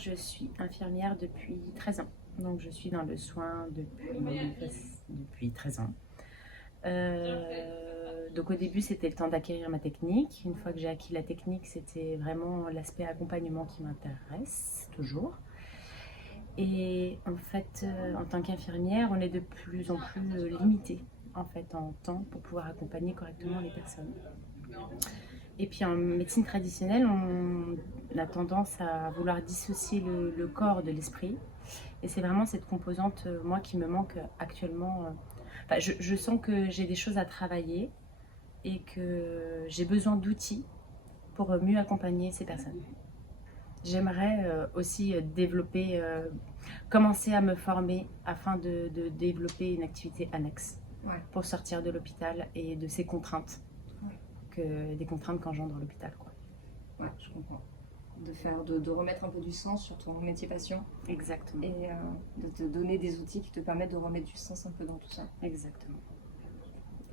je suis infirmière depuis 13 ans. Donc, je suis dans le soin depuis 13 ans. Donc, au début, c'était le temps d'acquérir ma technique. Une fois que j'ai acquis la technique, c'était vraiment l'aspect accompagnement qui m'intéresse toujours. Et en fait, en tant qu'infirmière, on est de plus en plus limité en fait en temps pour pouvoir accompagner correctement les personnes. Et puis en médecine traditionnelle, on a tendance à vouloir dissocier le corps de l'esprit. Et c'est vraiment cette composante, moi, qui me manque actuellement. Enfin, je sens que j'ai des choses à travailler et que j'ai besoin d'outils pour mieux accompagner ces personnes. J'aimerais aussi développer, commencer à me former afin de développer une activité annexe pour sortir de l'hôpital et de ces contraintes, des contraintes qu'engendre l'hôpital, quoi. Ouais, je comprends. De remettre un peu du sens sur ton métier patient. Exactement. Et de te donner des outils qui te permettent de remettre du sens un peu dans tout ça. Exactement.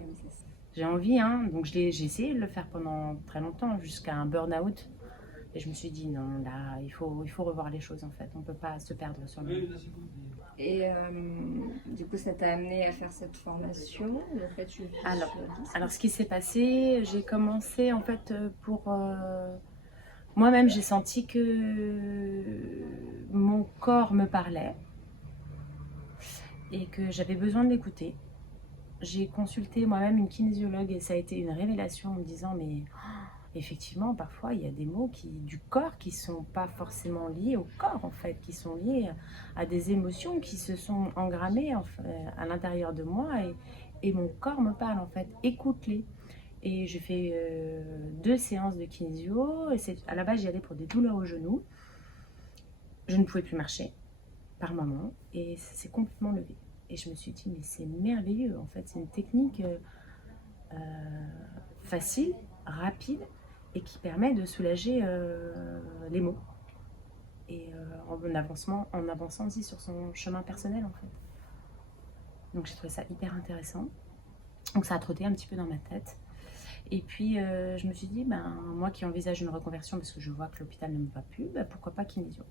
Et oui, c'est ça. J'ai envie, hein, donc j'ai essayé de le faire pendant très longtemps, jusqu'à un burn-out. Et je me suis dit, non, là, il faut revoir les choses, en fait. On ne peut pas se perdre sur le... Et du coup, ça t'a amené à faire cette formation. En fait, alors, ce qui s'est passé, j'ai commencé, en fait, pour... Moi-même, j'ai senti que mon corps me parlait et que j'avais besoin de l'écouter. J'ai consulté moi-même une kinésiologue et ça a été une révélation en me disant, mais effectivement, parfois, il y a des mots du corps qui ne sont pas forcément liés au corps, en fait, qui sont liés à des émotions qui se sont engrammées à l'intérieur de moi et mon corps me parle, en fait. Écoute-les. Et j'ai fait 2 séances de kinésio. Et à la base, j'y allais pour des douleurs au genou. Je ne pouvais plus marcher par moment et ça s'est complètement levé. Et je me suis dit, mais c'est merveilleux, en fait. C'est une technique facile, rapide et qui permet de soulager les maux. Et en avançant aussi sur son chemin personnel, en fait. Donc j'ai trouvé ça hyper intéressant. Donc ça a trotté un petit peu dans ma tête. Et puis je me suis dit, moi qui envisage une reconversion parce que je vois que l'hôpital ne me va plus, pourquoi pas kinésio.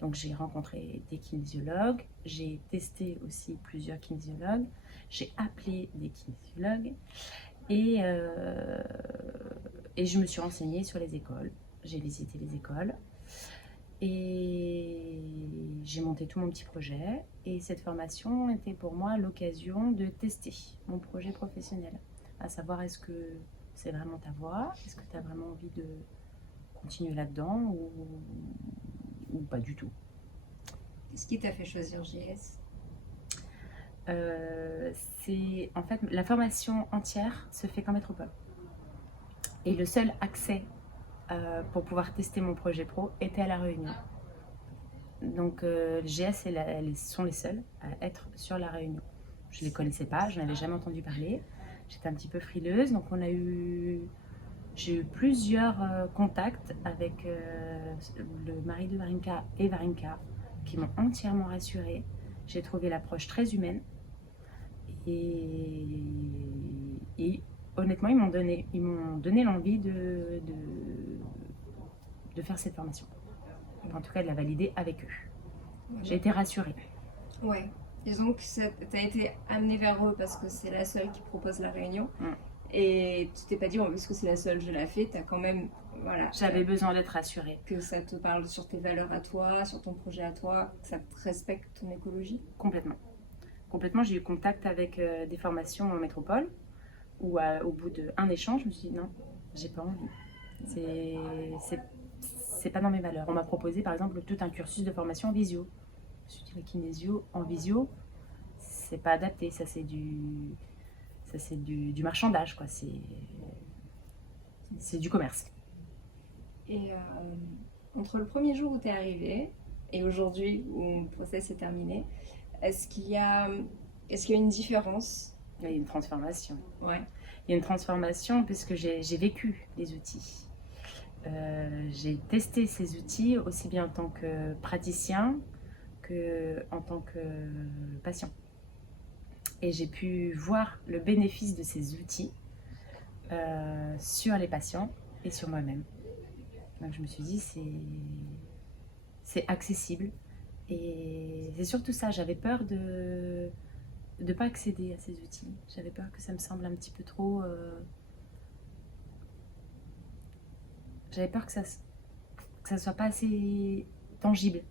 Donc j'ai rencontré des kinésiologues, j'ai testé aussi plusieurs kinésiologues, j'ai appelé des kinésiologues et je me suis renseignée sur les écoles. J'ai visité les écoles et j'ai monté tout mon petit projet. Et cette formation était pour moi l'occasion de tester mon projet professionnel, à savoir est-ce que c'est vraiment ta voie, est-ce que tu as vraiment envie de continuer là-dedans ou pas du tout. Qu'est-ce qui t'a fait choisir JS ? C'est en fait la formation entière se fait qu'en métropole. Et le seul accès pour pouvoir tester mon projet pro était à La Réunion. Donc GS elles sont les seules à être sur La Réunion. Je ne les connaissais pas, je n'avais jamais entendu parler. J'étais un petit peu frileuse, donc j'ai eu plusieurs contacts avec le mari de Varinka et Varinka qui m'ont entièrement rassurée. J'ai trouvé l'approche très humaine et honnêtement, ils m'ont donné l'envie de faire cette formation. En tout cas, de la valider avec eux. J'ai été rassurée. Ouais. Disons que tu as été amenée vers eux parce que c'est la seule qui propose la réunion. Et tu t'es pas dit, puisque c'est la seule, je la fais, tu as quand même. Voilà. J'avais besoin d'être rassurée. Que ça te parle sur tes valeurs à toi, sur ton projet à toi, que ça te respecte ton écologie. Complètement. Complètement, j'ai eu contact avec des formations en métropole où au bout d'un échange, je me suis dit non, j'ai pas envie. C'est pas dans mes valeurs. On m'a proposé par exemple tout un cursus de formation en visio. Je me suis dit la kinésio en visio, c'est pas adapté, ça c'est du marchandage, quoi. C'est du commerce. Et entre le premier jour où tu es arrivée et aujourd'hui où le process est terminé, est-ce qu'il y a une différence ? Il y a une transformation. Ouais. Il y a une transformation puisque j'ai vécu les outils. J'ai testé ces outils aussi bien en tant que praticien qu'en tant que patient. Et j'ai pu voir le bénéfice de ces outils sur les patients et sur moi-même. Donc je me suis dit, c'est accessible. Et c'est surtout ça, j'avais peur de ne pas accéder à ces outils. J'avais peur que ça me semble un petit peu trop... J'avais peur que ça soit pas assez tangible.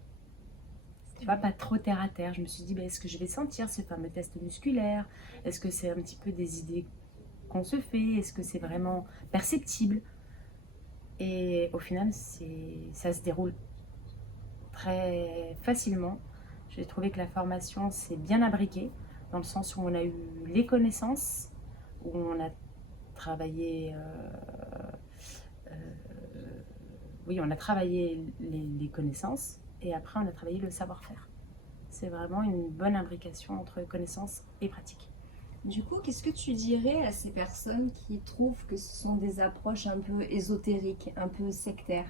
Tu vois, pas trop terre à terre. Je me suis dit, est-ce que je vais sentir ce fameux test musculaire? Est-ce que c'est un petit peu des idées qu'on se fait? Est-ce que c'est vraiment perceptible? Et au final, ça se déroule très facilement. J'ai trouvé que la formation s'est bien abriquée, dans le sens où on a eu les connaissances, où on a travaillé... oui, on a travaillé les connaissances, et après on a travaillé le savoir-faire. C'est vraiment une bonne imbrication entre connaissances et pratique. Du coup, qu'est-ce que tu dirais à ces personnes qui trouvent que ce sont des approches un peu ésotériques, un peu sectaires?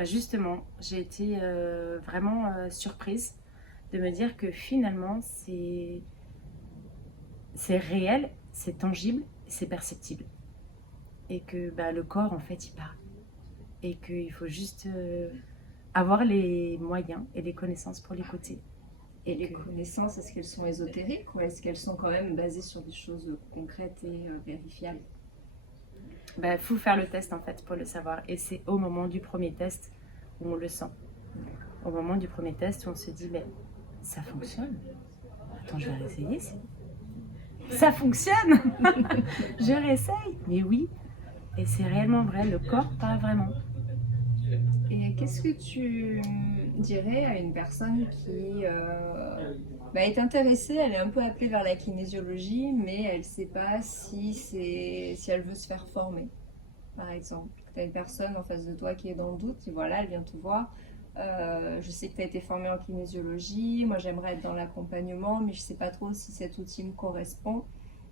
Justement, j'ai été vraiment surprise de me dire que finalement c'est réel, c'est tangible, c'est perceptible. Et que le corps en fait il parle. Et qu'il faut juste avoir les moyens et les connaissances pour l'écouter. Et les connaissances, est-ce qu'elles sont ésotériques ou est-ce qu'elles sont quand même basées sur des choses concrètes et vérifiables? Faut faire le test en fait pour le savoir. Et c'est au moment du premier test où on le sent. Au moment du premier test où on se dit, ça fonctionne. Attends, je vais réessayer. Ça fonctionne. Je réessaye. Mais oui. Et c'est réellement vrai, le corps parle vraiment. Et qu'est-ce que tu dirais à une personne qui est intéressée, elle est un peu appelée vers la kinésiologie, mais elle ne sait pas si elle veut se faire former, par exemple. Tu as une personne en face de toi qui est dans le doute, et voilà, elle vient te voir. Je sais que tu as été formée en kinésiologie, moi j'aimerais être dans l'accompagnement, mais je ne sais pas trop si cet outil me correspond.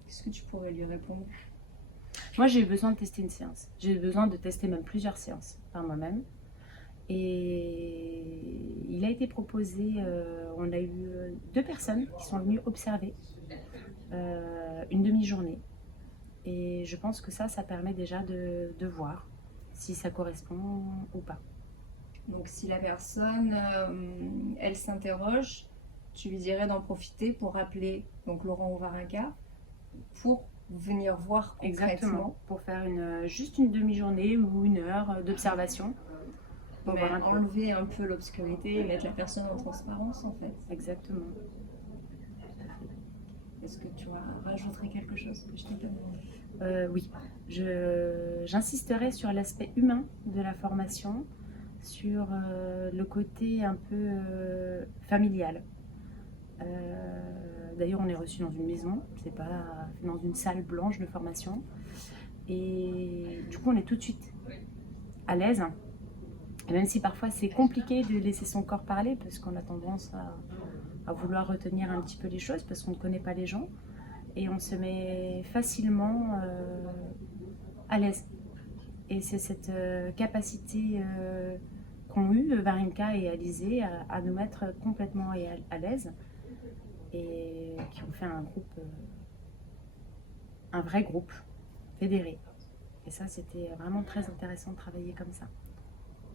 Qu'est-ce que tu pourrais lui répondre? Moi j'ai eu besoin de tester une séance. J'ai eu besoin de tester même plusieurs séances par moi-même. Et il a été proposé, on a eu 2 personnes qui sont venues observer une demi-journée. Et je pense que ça permet déjà de voir si ça correspond ou pas. Donc si la personne, elle s'interroge, tu lui dirais d'en profiter pour appeler donc Laurent Ovarinka pour venir voir concrètement. Exactement, pour faire juste une demi-journée ou 1 heure d'observation. Pour enlever un peu l'obscurité et mettre la personne en transparence en fait. Exactement. Est-ce que tu rajouterais quelque chose que je t'ai pas demandé? Oui, j'insisterai sur l'aspect humain de la formation, sur le côté un peu familial. D'ailleurs, on est reçu dans une maison, c'est pas dans une salle blanche de formation. Et du coup, on est tout de suite à l'aise. Et même si parfois c'est compliqué de laisser son corps parler, parce qu'on a tendance à vouloir retenir un petit peu les choses, parce qu'on ne connaît pas les gens, et on se met facilement à l'aise. Et c'est cette capacité qu'ont eu Varinka et Alizé à nous mettre complètement à l'aise, et qui ont fait un vrai groupe fédéré. Et ça, c'était vraiment très intéressant de travailler comme ça,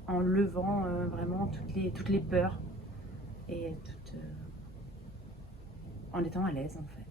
en levant vraiment toutes les peurs et en étant à l'aise en fait.